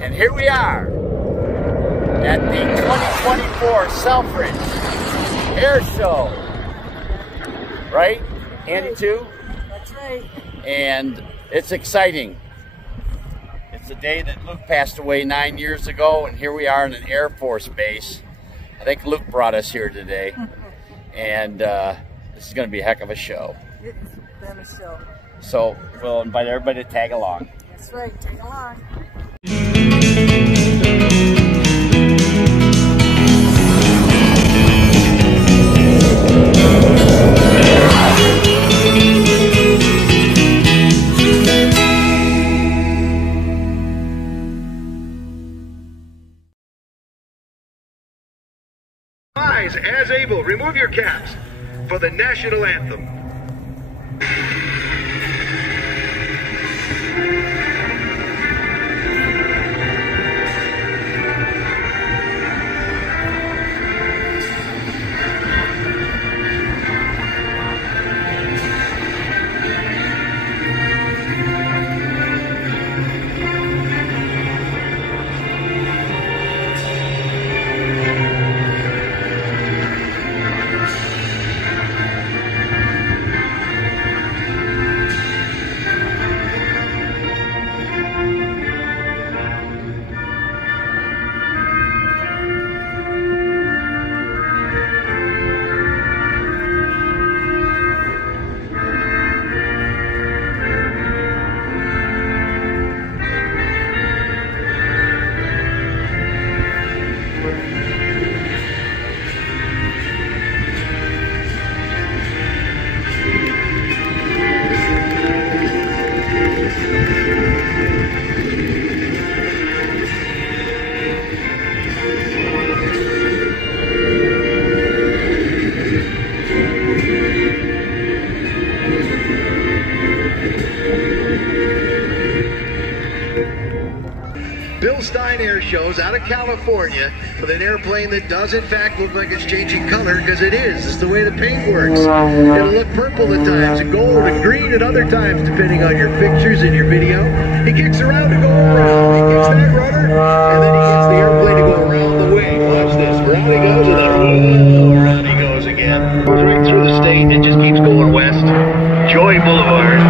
And here we are at the 2024 Selfridge Air Show. Right? Andy too? That's right. And it's exciting. It's the day that Luke passed away 9 years ago, and here we are in an Air Force base. I think Luke brought us here today. And this is going to be a heck of a show. It's been a show. So we'll invite everybody to tag along. That's right, tag along. As able, remove your caps for the national anthem. Air shows out of California with an airplane that does in fact look like it's changing color, because it is. It's the way the paint works. It'll look purple at times and gold and green at other times depending on your pictures and your video. He kicks around to go around. He kicks that rudder and then he gets the airplane to go around the wing. Watch this. Around he goes and then around he goes again. Goes right through the state and just keeps going west. Joy Boulevard.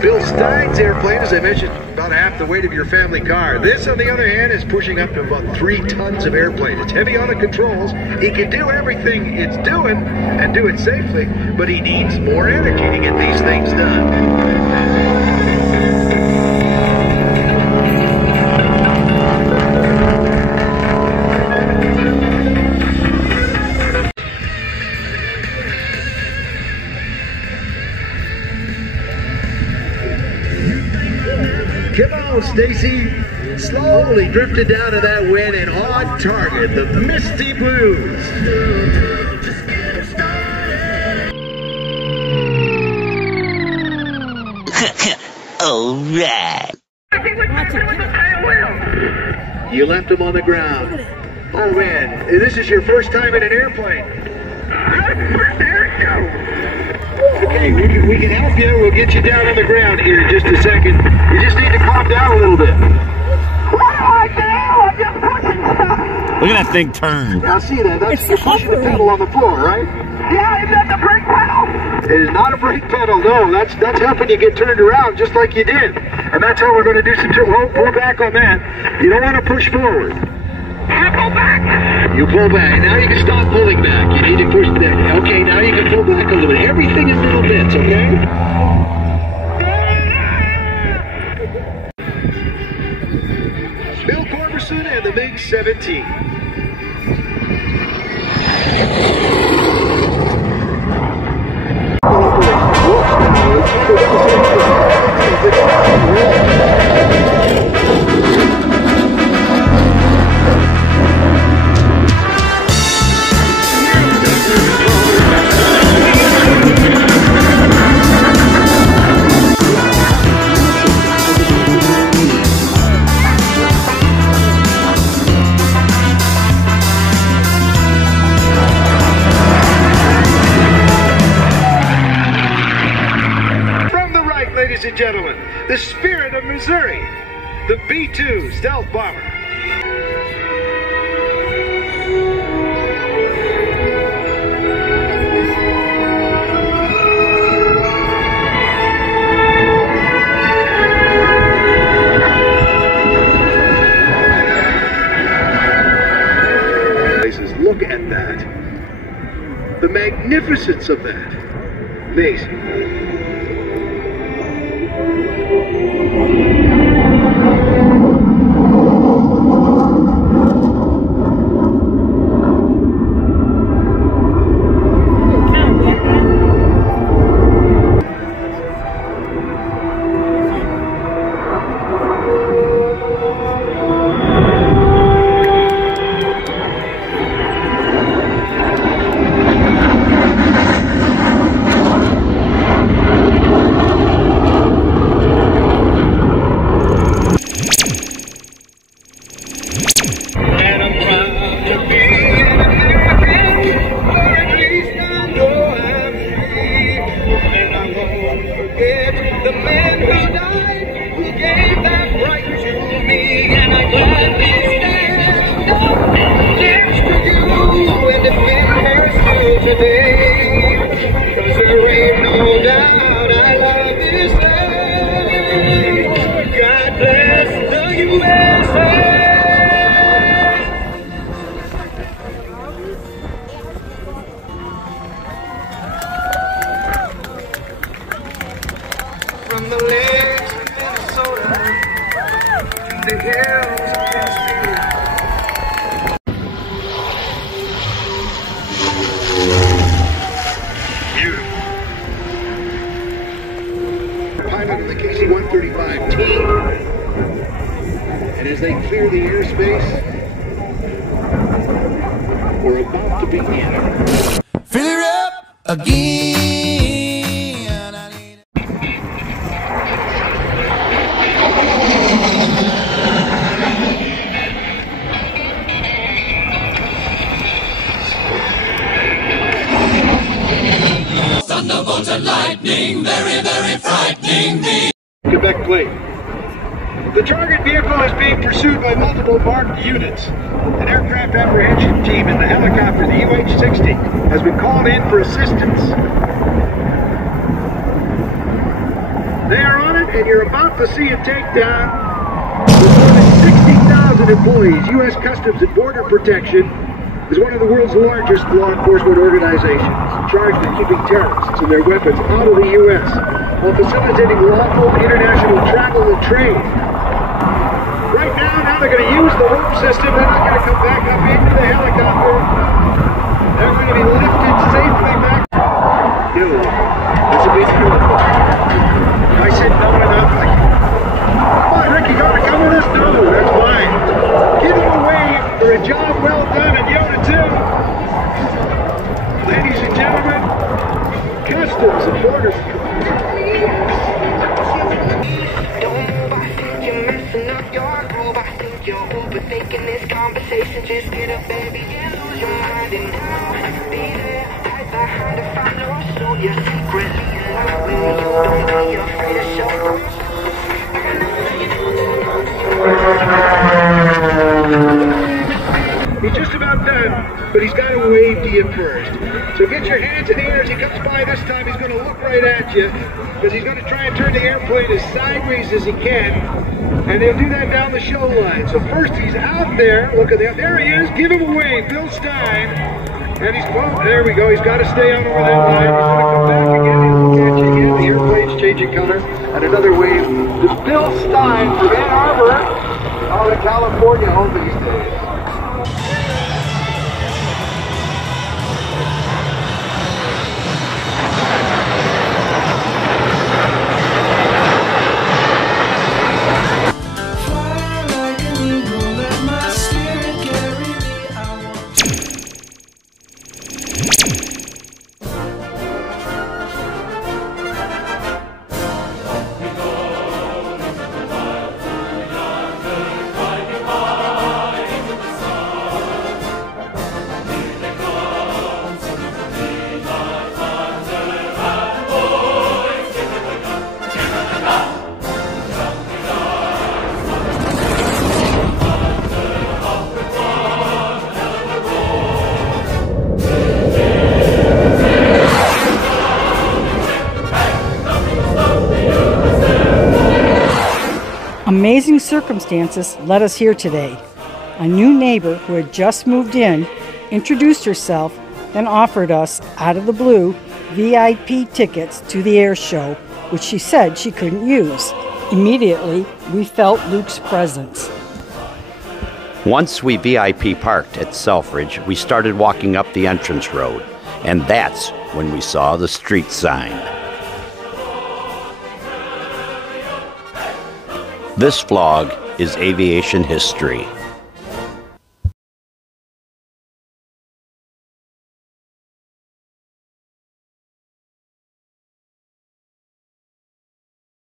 Bill Stein's airplane, as I mentioned, about half the weight of your family car. This, on the other hand, is pushing up to about 3 tons of airplane. It's heavy on the controls. He can do everything it's doing and do it safely, but he needs more energy to get these things done. Come on, Stacy. Slowly drifted down to that wind and on target, the Misty Blues. All right. You left him on the ground. Oh man, this is your first time in an airplane. First air show. Okay, we can help you. We'll get you down on the ground here in just a second. You just need to calm down a little bit. What do I do? I'm just pushing stuff. Look at that thing turn. Yeah, I see that. That's you're pushing the pedal on the floor, right? Yeah, is that the brake pedal? It is not a brake pedal, no. That's helping you get turned around just like you did. And that's how we're going to do some pull back on that. You don't want to push forward. I pull back. You pull back. Now you can stop pulling back. You need to push back. Okay, now you can pull back a little bit. Everything in little bits, okay? Bill Corberson and the Big 17. it, ladies and gentlemen. The Spirit of Missouri, the B-2 stealth bomber. Look at that. The magnificence of that. Amazing. From the lakes of Minnesota to the hills of Tennessee. Beautiful. Pilot of the KC-135 team, and as they clear the airspace, we're about to begin. Fill her up again. Thunderbolts and lightning, very, very frightening me. Quebec plate. The target vehicle is being pursued by multiple marked units. An aircraft apprehension team in the helicopter, the UH-60, has been called in for assistance. They are on it, and you're about to see a takedown. With more than 60,000 employees, U.S. Customs and Border Protection is one of the world's largest law enforcement organizations, charged with keeping terrorists and their weapons out of the U.S. while facilitating lawful international travel and trade. Right now they're going to use the rope system. They're not going to come back up into the helicopter. They're going to be lifted safely back. Yo, that's a big deal. I said no enough. Like, come on, Rick, you got to come with us? No, that's fine. Give him a wave for a job well done, and Yoda too. Ladies and gentlemen, Customs and Border. Overthinking this conversation, just get up, baby, and lose your mind. And now, be there, hide behind a front door, so you're secretly in love with me. Don't be afraid to show. He's just about done, but he's got to wave to you first. So get your hands in the air as he comes by. This time he's going to look right at you, because he's going to try and turn the airplane as sideways as he can. And they'll do that down the show line. So first he's out there. Look at that. There he is. Give him a wave. Bill Stein. And he's, well, there we go. He's got to stay on over that line. He's going to come back again. He'll look at you again. The airplane's changing color. And another wave. It's Bill Stein from Ann Arbor out in California home these days. Amazing circumstances led us here today. A new neighbor who had just moved in introduced herself, then offered us, out of the blue, VIP tickets to the air show, which she said she couldn't use. Immediately, we felt Luke's presence. Once we VIP parked at Selfridge, we started walking up the entrance road, and that's when we saw the street sign. This vlog is aviation history.